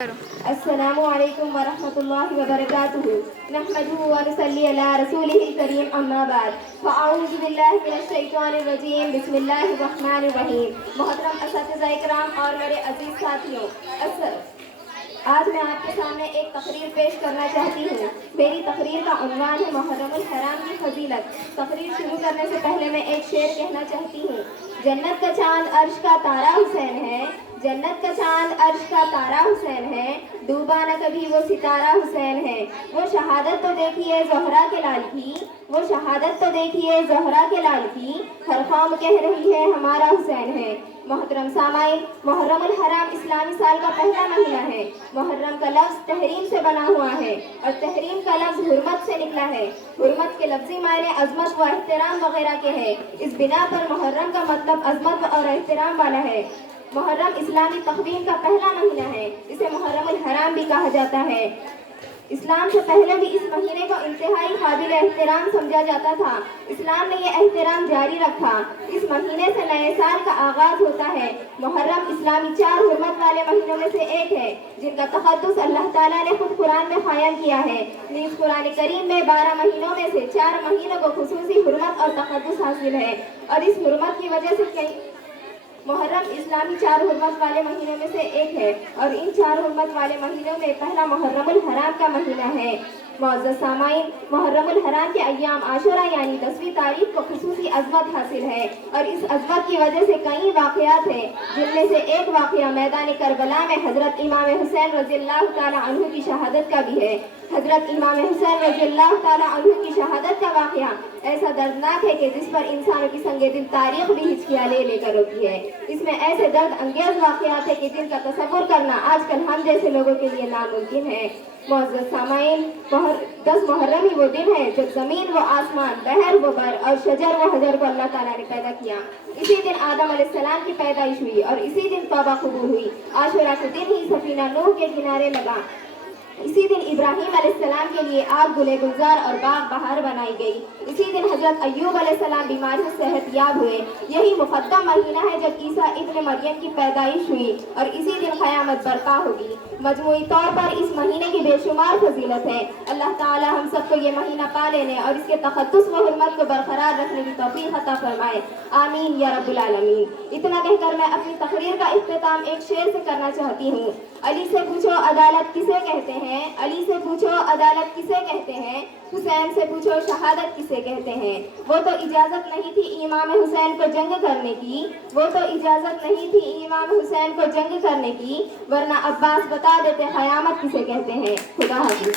السلام علیکم ورحمۃ اللہ وبرکاتہ نحمده ونصلی علی رسولہ الکریم اما بعد فاعوذ باللہ من الشیطان الرجیم بسم اللہ الرحمن الرحیم۔ محترم اساتذہ اکرام اور میرے عزیز ساتھیوں، آج میں آپ کے سامنے ایک تقریر پیش کرنا چاہتی ہوں۔ میری تقریر کا عنوان ہے محرم الحرام کی فضیلت۔ تقریر شروع کرنے سے پہلے میں ایک شعر کہنا چاہتی ہوں۔ جنت کا چاند عرش کا تارا حسین ہے، جنت کا چاند عرش کا تارا حسین ہے، ڈوبا نہ کبھی وہ ستارہ حسین ہے۔ وہ شہادت تو دیکھیے زہرا کے لال کی، وہ شہادت تو دیکھیے زہرا کے لال کی، ہر قوم کہہ رہی ہے ہمارا حسین ہے۔ محترم سامعین، محرم الحرام اسلامی سال کا پہلا مہینہ ہے۔ محرم کا لفظ تحریم سے بنا ہوا ہے اور تحریم کا لفظ حرمت سے نکلا ہے۔ حرمت کے لفظی معنی عظمت و احترام وغیرہ کے ہیں۔ اس بنا پر محرم کا مطلب عظمت اور احترام والا ہے۔ محرم اسلامی تقویم کا پہلا مہینہ ہے، اسے محرم الحرام بھی کہا جاتا ہے۔ اسلام سے پہلے بھی اس مہینے کو انتہائی قابل احترام سمجھا جاتا تھا۔ اسلام نے یہ احترام جاری رکھا۔ اس مہینے سے نئے سال کا آغاز ہوتا ہے۔ محرم اسلامی 4 حرمت والے مہینوں میں سے ایک ہے، جن کا تقدس اللہ تعالیٰ نے خود قرآن میں قائم کیا ہے۔ نیز قرآن کریم میں 12 مہینوں میں سے 4 مہینوں کو خصوصی حرمت اور تقدس حاصل ہے، اور اس حرمت کی وجہ سے محرم اسلامی 4 حرمت والے مہینوں میں سے ایک ہے، اور ان 4 حرمت والے مہینوں میں پہلا محرم الحرام کا مہینہ ہے۔ معزز سامعین، محرم الحرام کے ایام عاشورہ یعنی 10ویں تاریخ کو خصوصی عظمت حاصل ہے، اور اس عظمت کی وجہ سے کئی واقعات ہیں، جن میں سے ایک واقعہ میدان کربلا میں حضرت امام حسین رضی اللہ تعالیٰ عنہ کی شہادت کا بھی ہے۔ حضرت امام حسین رضی اللہ تعالیٰ عنہ کی شہادت کا واقعہ ایسا دردناک ہے کہ جس پر انسانوں کی سنگ دل تاریخ بھی ہچکیاں لے لے کر روتی ہے۔ اس میں ایسے درد انگیز واقعات ہیں کہ جن کا تصور کرنا آج کل ہم جیسے لوگوں کے لیے ناممکن ہے۔ معزز سامعین، 10 محرم ہی وہ دن ہے جب زمین و آسمان، بحر و بر اور شجر و حجر کو اللہ تعالیٰ نے پیدا کیا۔ اسی دن آدم علیہ السلام کی پیدائش ہوئی اور اسی دن توبہ قبول ہوئی۔ عاشورہ کے دن ہی سفینہ نوح کے کنارے لگا۔ اسی دن ابراہیم علیہ السلام کے لیے آگ گلے گلزار اور باغ بہار بنائی گئی۔ اسی دن حضرت ایوب علیہ السلام بیماری سے صحت یاب ہوئے۔ یہی مقدم مہینہ ہے جب عیسیٰ ابن مریم کی پیدائش ہوئی، اور اسی دن قیامت برپا ہوگی۔ مجموعی طور پر اس مہینے کی بے شمار فضیلت ہے۔ اللہ تعالی ہم سب کو یہ مہینہ پا لینے اور اس کے تقدس و حرمت کو برقرار رکھنے کی توفیق عطا فرمائے، آمین یا رب العالمین۔ اتنا کہہ کر میں اپنی تقریر کا اختتام ایک شعر سے کرنا چاہتی ہوں۔ علی سے پوچھو عدالت کسے کہتے ہیں، علی سے پوچھو عدالت کسے کہتے ہیں، حسین سے پوچھو شہادت کسے کہتے ہیں۔ وہ تو اجازت نہیں تھی امام حسین کو جنگ کرنے کی، وہ تو اجازت نہیں تھی امام حسین کو جنگ کرنے کی، ورنہ عباس بتا دیتے قیامت کسے کہتے ہیں۔ خدا حافظ۔